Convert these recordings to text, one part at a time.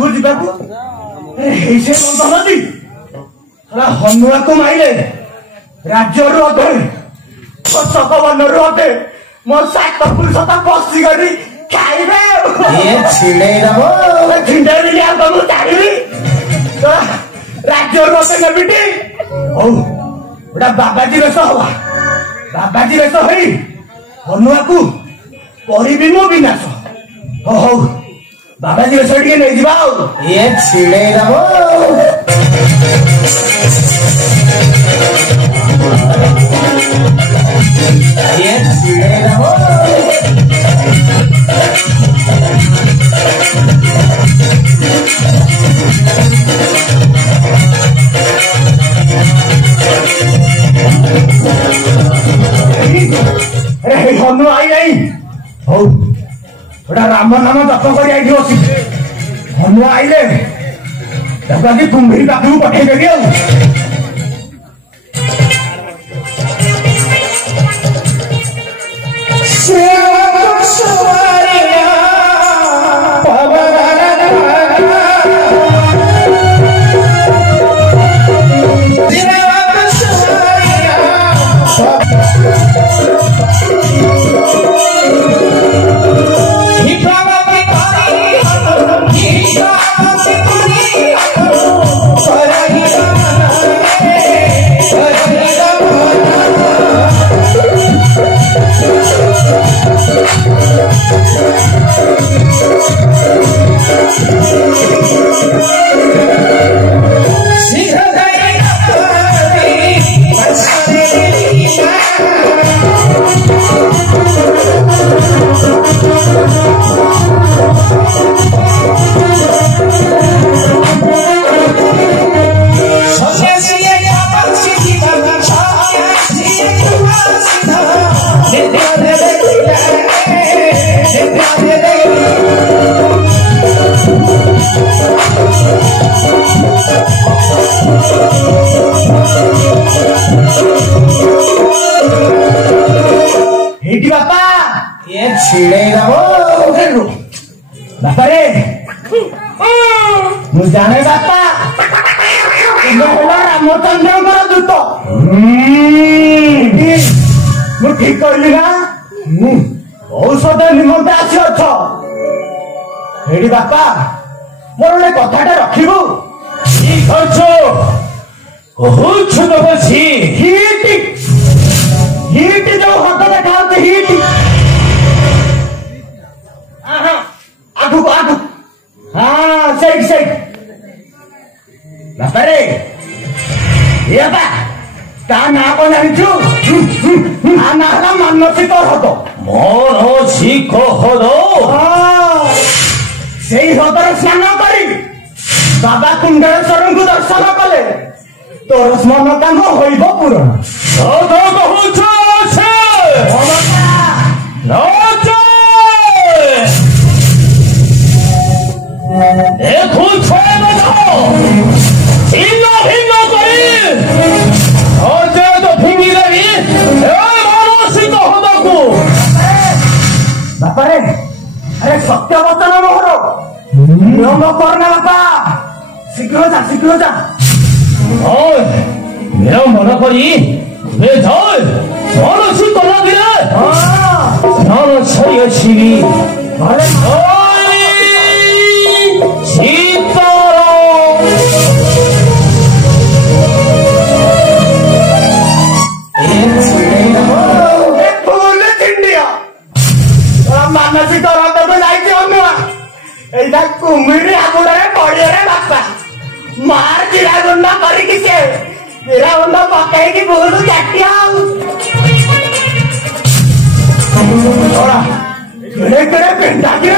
पाखु जीवाकू से बंधनती हनुआ को माइले राज्य अधे कटक वन अधे मो सात पुरुष बसी कर खाइबे छिंडेली तुमको छाड़ी राज्य अधे नेबिटी हौ गोटा बाबाजी वेश हवा बाबाजी वेश हई हनुआ को करी मो विनाश हो हौ बाबाजी वेश टे नहीं जा छिड़े हनु आई नहीं हौ गोटा राम नाम जप कर हनु आइले कुंभी पाखु पठेदेवी बापा रे जाने बापा रामचंद्र दूत मु ठीक कहली ना औषध निमंत्रण आसी अछ बापा मोर गोटे कथाटा रखिबु ठीक अच्छो कहूछु तो बसी हिट हिट जो हाथ देखा हिट आगु आगु हाँ सही सही बापा रे ये बा ता ना को जानिछु आ ना हला मानसिक हतो मानसिक हतो हां सेही हतर स्नान करी बाबा कुंडेश्वर को दर्शन कले तोर मनोकाम होइब पूर्ण तो कहूछु छे बाबा देखो छोड़े बताओ भिन्न भिन्न करी और जे तो फिंगी देवी मानसिक हदकू बापा रे अरे सत्य वचन मोहर नियम करना बापा शीघ्र जा मेरा मन करी वे जाओ मानसिक लगिले स्नान छई अछि भले मानसिक कुमिरी आगुड़े पड़े बापा मार चिड़ा गुंडा करके चिड़ा गुंडा पकई बहुत चाटिया केड़े केड़े पेंटा के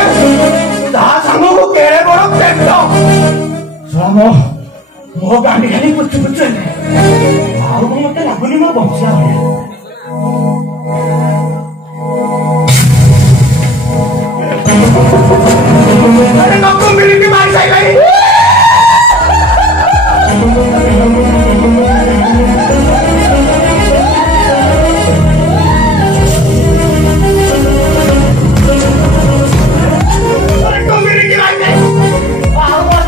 सांग को केड़े बड़ पेट मो गाड़ी खाली पुछ मत लगुनि मो बंशिया अरे नक्को मिली की मार साइलाई अरे नक्को मिली की मार साइलाई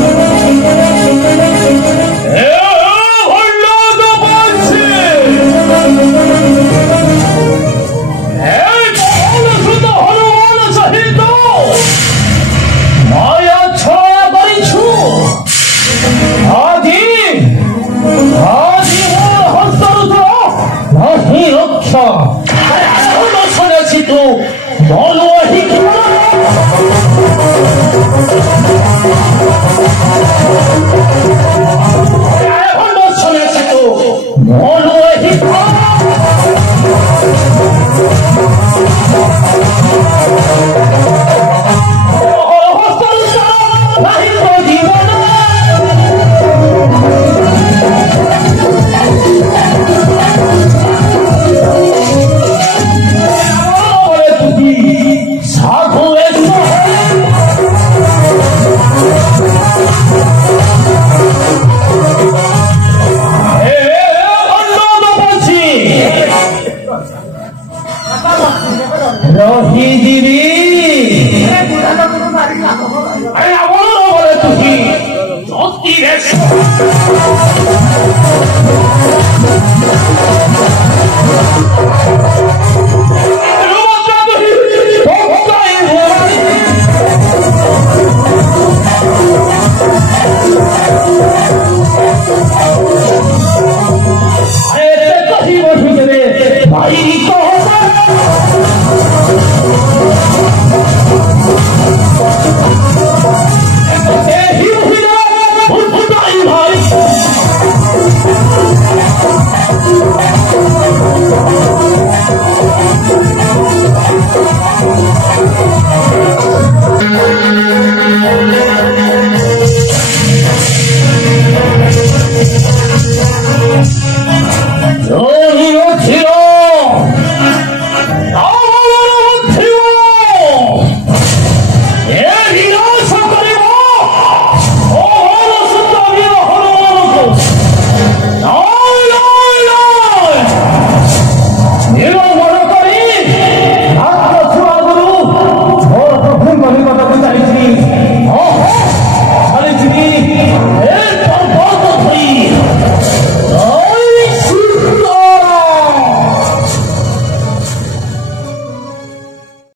ये